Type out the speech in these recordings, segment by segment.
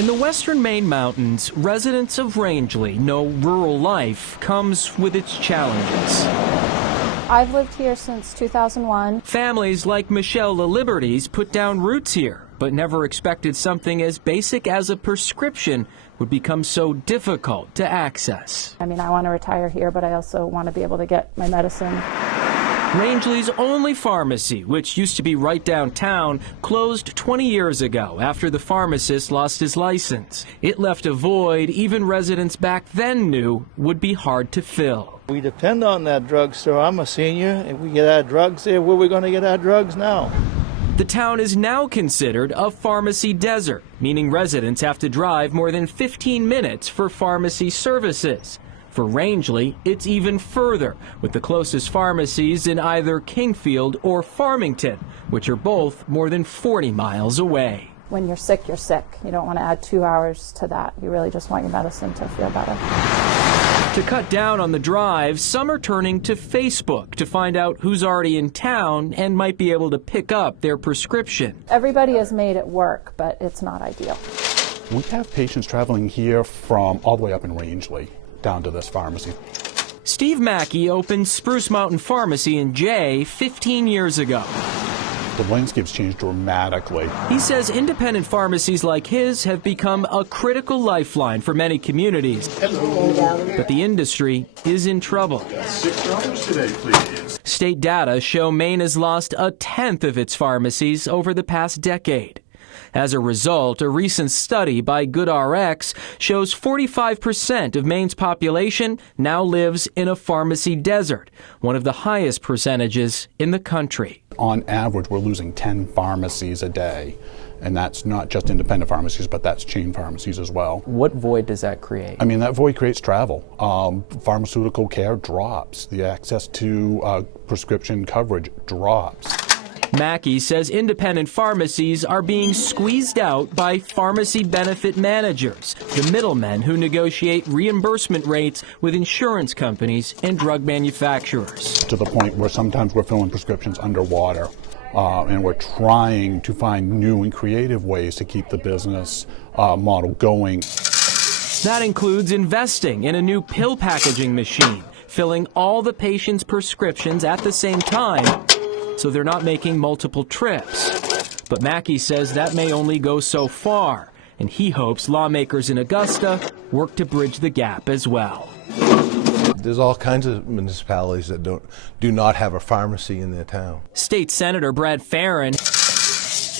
In the western Maine mountains, residents of Rangeley know rural life comes with its challenges. I've lived here since 2001. Families like Michelle LaLiberty's put down roots here, but never expected something as basic as a prescription would become so difficult to access. I mean, I want to retire here, but I also want to be able to get my medicine. Rangeley's only pharmacy, which used to be right downtown, closed 20 years ago after the pharmacist lost his license. It left a void even residents back then knew would be hard to fill. We depend on that drugstore. I'm a senior. If we get our drugs there, where are we going to get our drugs now? The town is now considered a pharmacy desert, meaning residents have to drive more than 15 minutes for pharmacy services. For Rangeley, it's even further, with the closest pharmacies in either Kingfield or Farmington, which are both more than 40 miles away. When you're sick, you're sick. You don't want to add 2 hours to that. You really just want your medicine to feel better. To cut down on the drive, some are turning to Facebook to find out who's already in town and might be able to pick up their prescription. Everybody has made it work, but it's not ideal. We have patients traveling here from all the way up in Rangeley down to this pharmacy. Steve Mackey opened Spruce Mountain Pharmacy in Jay 15 years ago. The landscape's changed dramatically. He says independent pharmacies like his have become a critical lifeline for many communities. Hello. But the industry is in trouble. $6 today, please. State data show Maine has lost a tenth of its pharmacies over the past decade. As a result, a recent study by GoodRx shows 45% of Maine's population now lives in a pharmacy desert, one of the highest percentages in the country. On average, we're losing 10 pharmacies a day, and that's not just independent pharmacies, but that's chain pharmacies as well. What void does that create? I mean, that void creates travel. Pharmaceutical care drops. The access to prescription coverage drops. Mackey says independent pharmacies are being squeezed out by pharmacy benefit managers, the middlemen who negotiate reimbursement rates with insurance companies and drug manufacturers. To the point where sometimes we're filling prescriptions underwater, and we're trying to find new and creative ways to keep the business model going. That includes investing in a new pill packaging machine, filling all the patients' prescriptions at the same time, so they're not making multiple trips. But Mackey says that may only go so far, and he hopes lawmakers in Augusta work to bridge the gap as well. There's all kinds of municipalities that do not have a pharmacy in their town. State Senator Brad Farron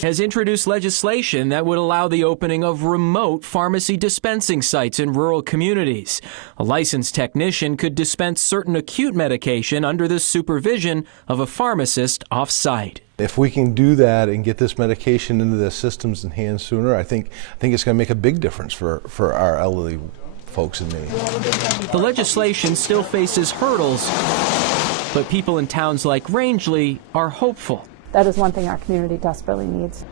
has introduced legislation that would allow the opening of remote pharmacy dispensing sites in rural communities. A licensed technician could dispense certain acute medication under the supervision of a pharmacist off-site. If we can do that and get this medication into their systems and hands sooner, I think it's going to make a big difference for our elderly folks in Maine. The legislation still faces hurdles, but people in towns like Rangeley are hopeful. That is one thing our community desperately needs.